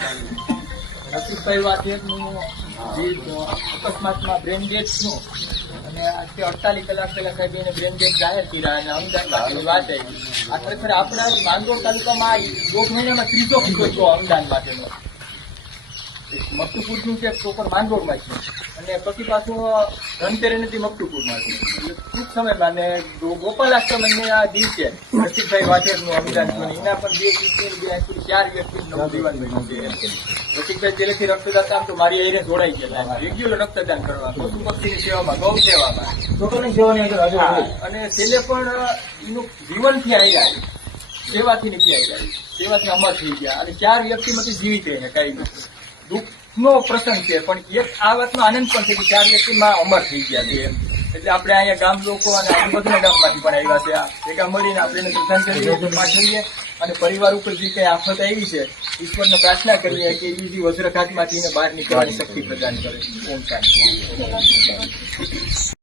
રસિકભાઈ વાઘેરનું જે અકસ્માતમાં brain death અને આજથી અડતાલીસ કલાક પહેલા સાહેબ એને બ્રેન ડેથ જાહેર કર્યા અને અમદાવાદની વાત આવી. આ ખરેખર આપણા માંગરોળ તાલુકામાં દોઢ મહિનામાં ત્રીજો કિસ્સો છો અમદાવાદ માટેનો. મકતુપુરનું છે પ્રોપર માંગરોળમાં છે. અને પછી પાછું ધનતેરસથી મકતુપુરમાં છે. ટૂંક સમયમાં અને ગોપાલ આશ્રમને આ દિવસે રસિકભાઈ વાઘેરનું અભિદાન થયું એના પણ બે આંખી ચાર વ્યક્તિ નવજીવન બન્યું છે. રસિકભાઈ પહેલેથી રક્તદાન કામ તો મારી અહીંયા જોડાઈ ગયેલા રેગ્યુલર રક્તદાન કરવા. પશુ પક્ષીની સેવામાં ગૌ સેવામાં. છોકરાની સેવાની અંદર. અને છેલ્લે પણ એનું જીવનથી આવ્યા સેવાથી નથી આવ્યા સેવાથી અમર થઈ ગયા. અને ચાર વ્યક્તિમાંથી જીવિત રહીને કઈ દુઃખનો પ્રસંગ છે, પણ એક આ વાતનો આનંદ પણ છે કે ચાર વ્યક્તિમાં અમર થઈ ગયા છે એટલે આપણે અહીંયા ગામ લોકો અને આજુબાજુના ગામમાંથી પણ આવ્યા છે ભેગા મળીને આપણે એને શ્રદ્ધાંજલિ અને પરિવાર ઉપર જે કઈ આફત આવી છે, ઈશ્વરને પ્રાર્થના કરીએ કે એ જે વજ્રઘાતમાંથી બહાર નીકળવાની શક્તિ પ્રદાન કરે. ઓમ